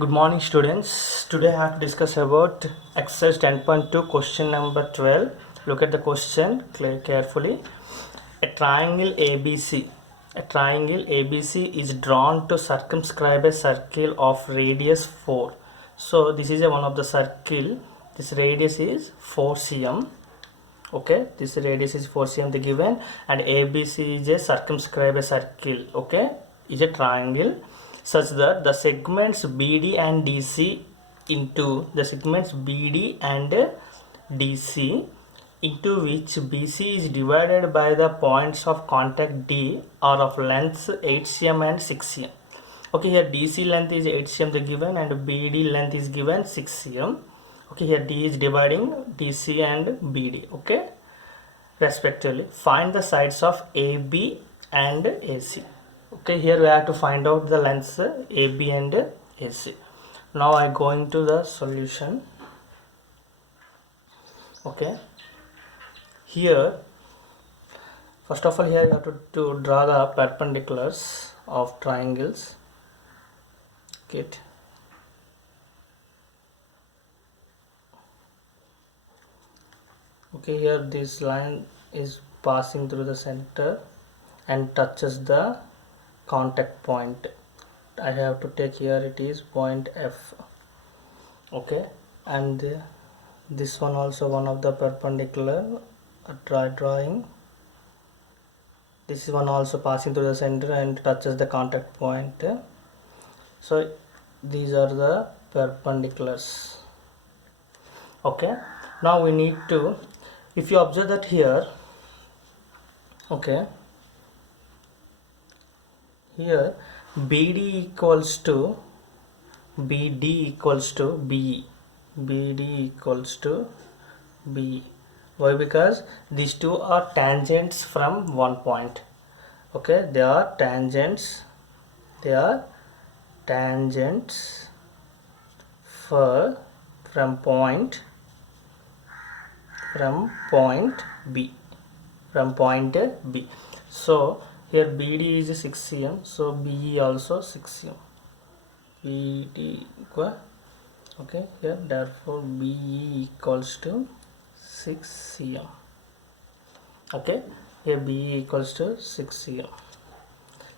Good morning, students. Today I have to discuss about exercise 10.2 question number 12. Look at the question carefully. A triangle ABC. A triangle ABC is drawn to circumscribe a circle of radius 4. So this is one of the circle. This radius is 4 cm. Okay, this radius is 4 cm the given, and ABC is a circumscribe a circle. Okay, is a triangle such that the segments BD and DC into which BC is divided by the points of contact D are of lengths 8 cm and 6 cm. Okay, here DC length is 8 cm the given, and BD length is given 6 cm. Okay, here D is dividing DC and BD, okay, respectively. Find the sides of AB and AC. Okay, here we have to find out the lengths AB and AC. Now I go into the solution. Okay, here first of all, here you have to draw the perpendiculars of triangles. Okay, here this line is passing through the center and touches the contact point. I have to take here, it is point F. Okay, and this one also one of the perpendicular drawing. This one also passing through the center and touches the contact point. So these are the perpendiculars. Okay, now we need to, if you observe that here, okay, here BD equals to BE, BD equals to BE. Why? Because these two are tangents from one point. Okay, they are tangents for from point B, so here BD is 6 cm, so BE also 6 cm. BD equal, okay, here therefore BE equals to 6 cm. Okay, here BE equals to 6 cm.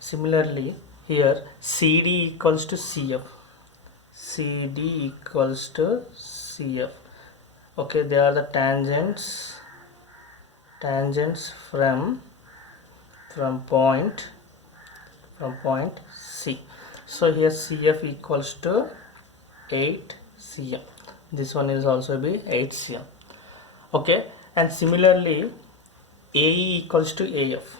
Similarly, here CD equals to CF. Okay, they are the tangents from point C. So here CF equals to 8 cm. This one is also be 8 cm. Okay, and similarly AE equals to AF.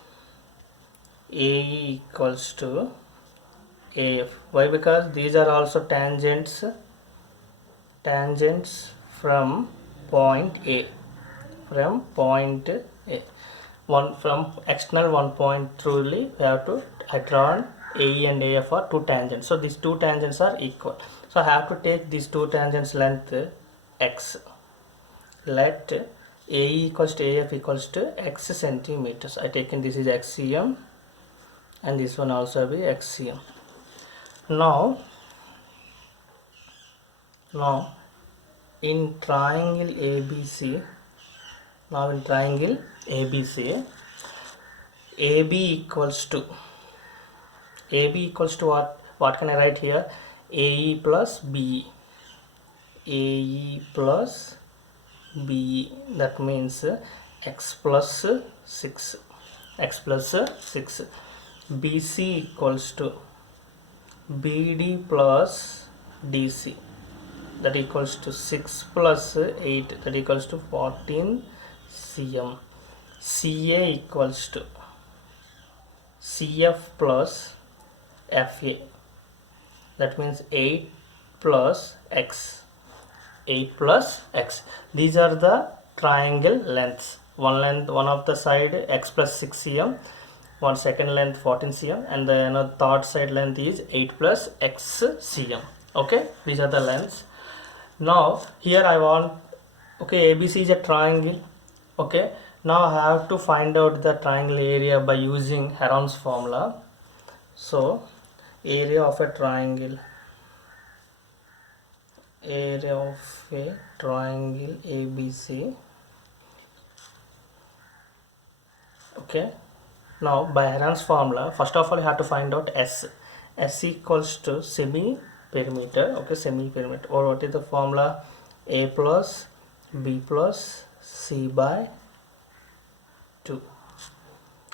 Why? Because these are also tangents from point A. One from external one point, truly we have to draw AE and AF are two tangents. So these two tangents are equal. So I have to take these two tangents length x. Let AE equals to AF equals to x centimeters. I taken this is x cm, and this one also be x cm. Now in triangle ABC, AB equals to what can I write here? AE plus BE. That means x plus 6. BC equals to BD plus DC, that equals to 6 plus 8, that equals to 14 cm. CA equals to CF plus FA, that means 8 plus x. These are the triangle lengths. One of the side x plus 6 cm, one second length 14 cm, and the another third side length is 8 plus x cm. Okay, these are the lengths. Now here I want, okay, ABC is a triangle. Okay, now I have to find out the triangle area by using Heron's formula. So area of a triangle area of a triangle ABC. Okay, now by Heron's formula, first of all you have to find out S equals to semi perimeter. Okay, semi perimeter, or what is the formula? A plus B plus C by 2,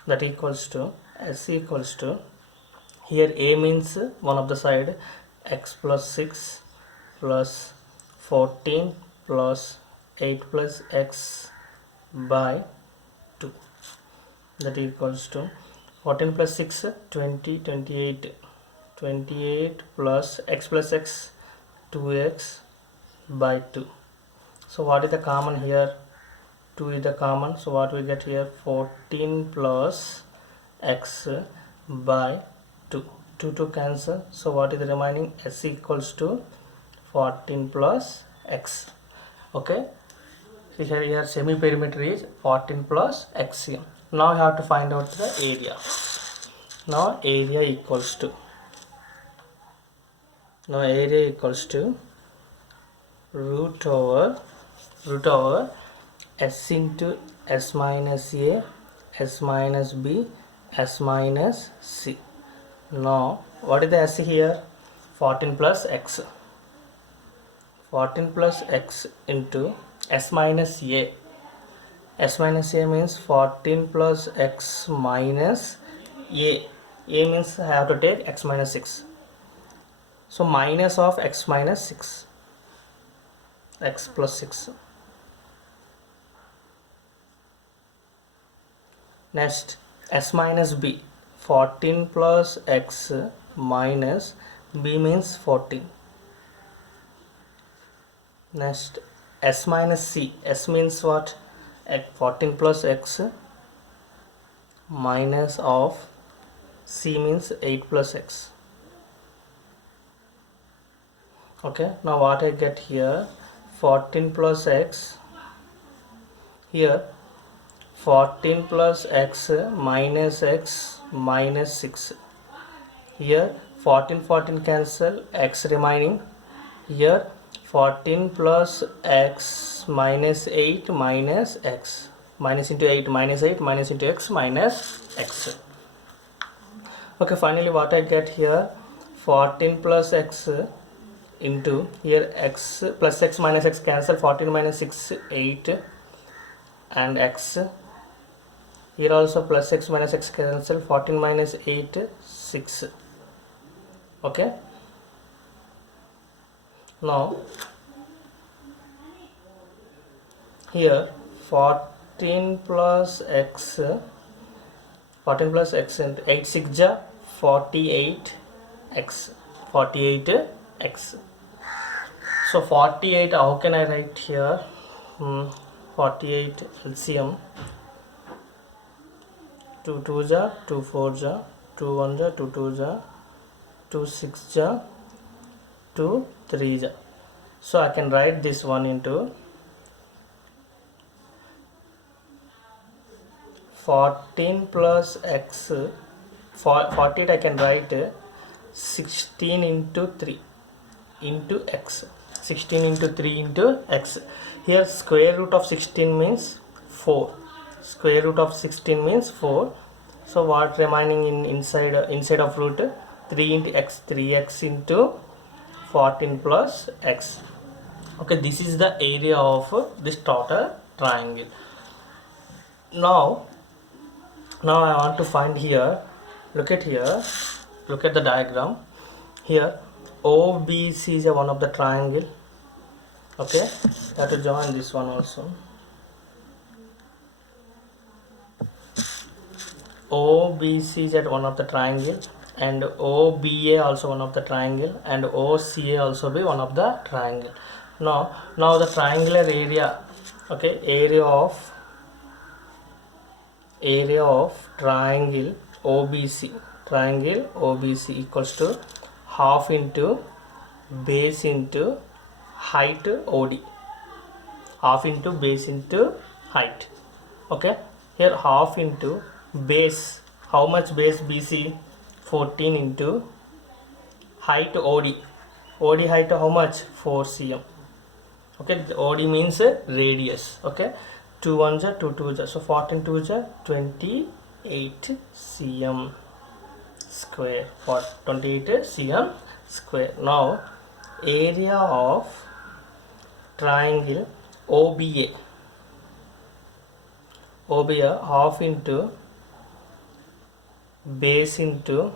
that equals to S equals to, here A means one of the side, x plus 6 plus 14 plus 8 plus x by 2, that equals to 14 plus 6 20, 28 plus x 2x by 2. So what is the common here? 2 is the common, so what we get here? 14 plus x by 2. 2 cancel, so what is the remaining? S equals to 14 plus x. Okay, so here semi perimeter is 14 plus x here. Now you have to find out the area. Now area equals to root over s into s minus a, s minus b, s minus c. Now what is the s here? 14 plus x. 14 plus x into s minus a. S minus a means 14 plus x minus a. A means I have to take x minus 6. So minus of x minus 6. X plus 6. Next, s minus b. 14 plus x minus b means 14. Next, s minus c. S means what? 14 plus x minus of c means 8 plus x. Okay, now what I get here? 14 plus x. Here 14 plus x minus 6. Here 14 cancel, x remaining. Here 14 plus x minus 8 minus x. Minus into 8 minus 8 minus into x minus x. Okay, finally what I get here? 14 plus x into, here x plus x minus x cancel, 14 minus 6 8 and x. Here also plus x minus x cancel, 14 minus 8 6. Okay, now here 14 plus x into 8 6 ja 48 x. So 48, how can I write here? 48 LCM. 2 2 ja 2 4 ja 2 1 ja 2 2 ja 2 6 ja 2 3 ja. So I can write this one into 14 plus x. 48 I can write 16 into 3 into x. 16 into 3 into x. Here square root of 16 means 4. Square root of 16 means 4. So what remaining in inside of root? 3 into x. 3x into 14 plus x. Okay, this is the area of this total triangle. Now I want to find here. Look at here. Look at the diagram. Here OBC is one of the triangle. Okay, you have to join this one also. OBC is at one of the triangle, and OBA also one of the triangle, and OCA also be one of the triangle. Now the triangular area. Okay, area of triangle OBC. Triangle OBC equals to half into base into height OD. Half into base into height. Okay, here half into base. How much base BC? 14 into height OD. OD height how much? 4 cm. Okay, the OD means radius. Okay, 2 1s are 2 2s are, so 14 2s are 28 cm square, for 28 cm square. Now area of triangle OBA, half into base into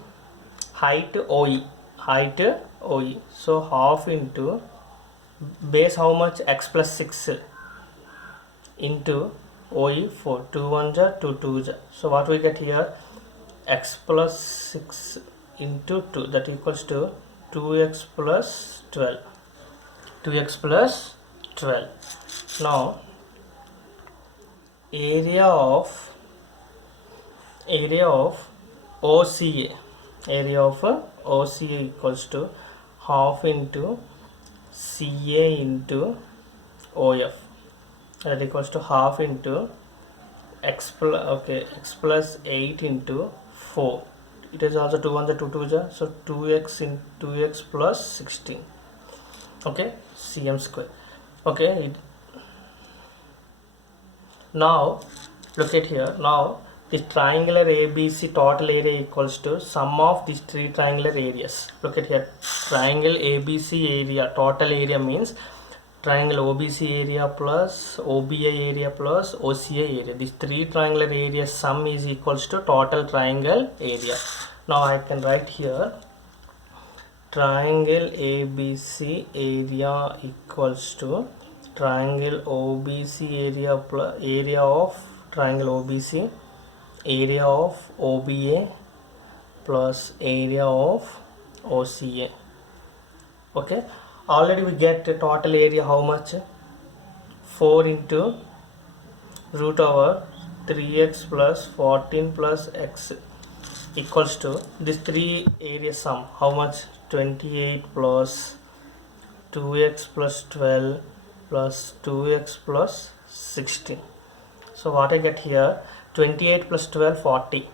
height OE, so half into base how much? X plus 6 into OE 4, 2 1s are 2 2s are, so what we get here? X plus 6 into 2, that equals to 2x plus 12. Now area of OCA, equals to half into CA into OF, that equals to half into x plus 8 into 4. It is also 2 1s 2 2s, so 2x in 2x plus 16. Okay, cm square. Okay, now look at here. Now this triangular ABC total area equals to sum of these three triangular areas. Look at here, triangle ABC area, total area means triangle OBC area plus OBA area plus OCA area. These three triangular areas sum is equals to total triangle area. Now I can write here triangle ABC area equals to triangle OBC area plus area of triangle OBC, area of OBA plus area of OCA. Okay, already we get the total area how much? 4 into root over 3x plus 14 plus x equals to this three area sum how much? 28 plus 2x plus 12 plus 2x plus 16. So what I get here? 28 plus 12 40,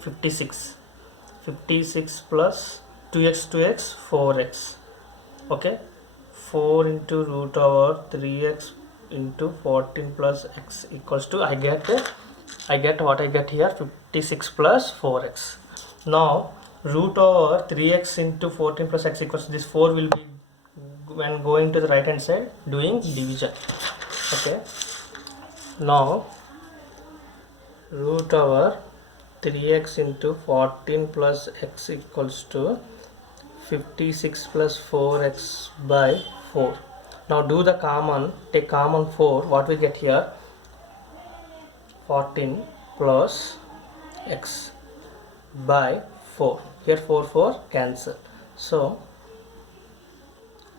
56 plus 2x 4x. Okay, 4 into root over 3x into 14 plus x equals to I get what I get here? 56 plus 4x. Now root over 3x into 14 plus x equals to this 4 will be when going to the right hand side doing division. Okay, now root over 3x into 14 plus x equals to 56 plus 4x by 4. Now do the common, take common 4, what we get here? 14 plus x by 4. Here 4 cancel. So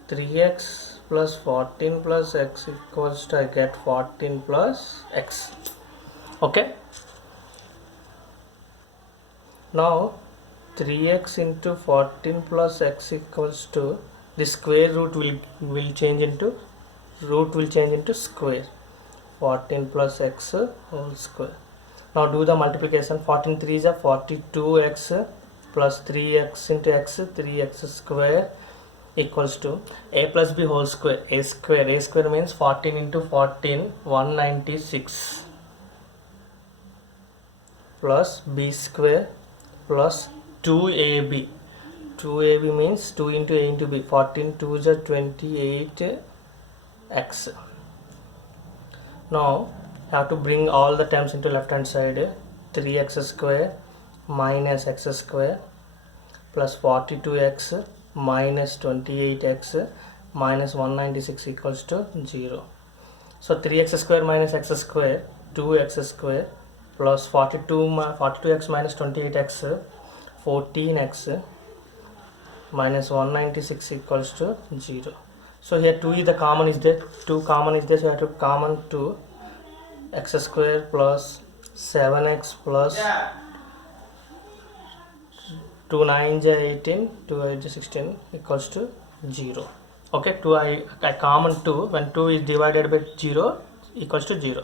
3x plus 14 plus x equals to I get 14 plus x. Okay, now 3x into 14 plus x equals to the square root will change into square, 14 plus x whole square. Now do the multiplication. 14 3s are 42x plus 3x into x, 3x square equals to a plus b whole square, a square means 14 into 14 196 plus b square plus 2ab means 2 into a into b, 14 2s are 28x. Now have to bring all the terms into left hand side. 3x square minus x square plus 42x minus 28x minus 196 equals to 0. So 3x square minus x square, 2x square plus 42x minus 28x, 14x minus 196 equals to 0. So here 2 is the common is there, 2 common is there, so you have to common 2, x square plus 7x plus 2 9 18, 2 8 16 equals to 0. Okay, 2 I common 2, when 2 is divided by 0 equals to 0.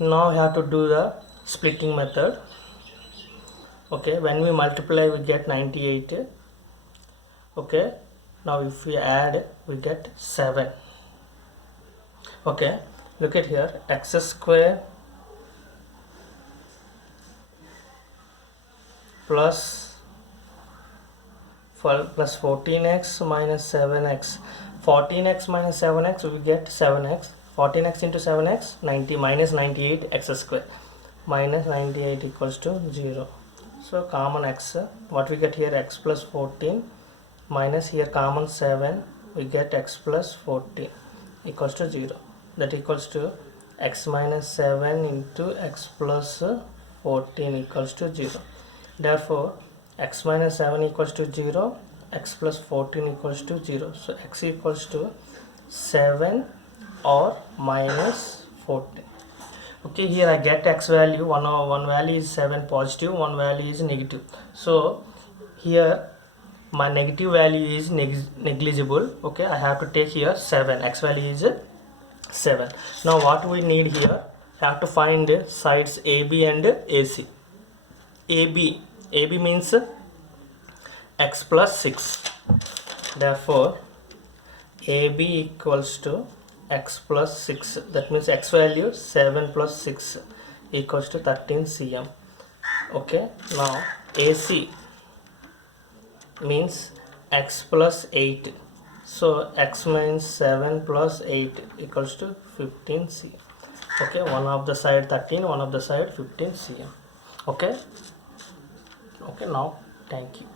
Now we have to do the splitting method. Okay, when we multiply we get 98. Okay, Now if we add, we get 7. Okay, look at here, x square plus 14x minus 7x. 14x minus 7x, we get 7x. 14x into 7x, 90 minus 98 x square. Minus 98 equals to 0. So common x, what we get here, x plus 14 minus here common 7, we get x plus 14 equals to 0. That equals to x minus 7 into x plus 14 equals to 0. Therefore x minus 7 equals to 0, x plus 14 equals to 0. So x equals to 7 or minus 14. Okay, here I get x value, one value is 7 positive, one value is negative. So here my negative value is negligible. Okay, I have to take here 7, x value is 7. Now what we need here, have to find sides AB and AC. AB means x plus 6. Therefore AB equals to x plus 6. That means x value 7 plus 6 equals to 13 cm. Okay, now AC means x plus 8. So x means 7 plus 8 equals to 15 cm. Okay, one of the side 13, one of the side 15 cm. Okay, now thank you.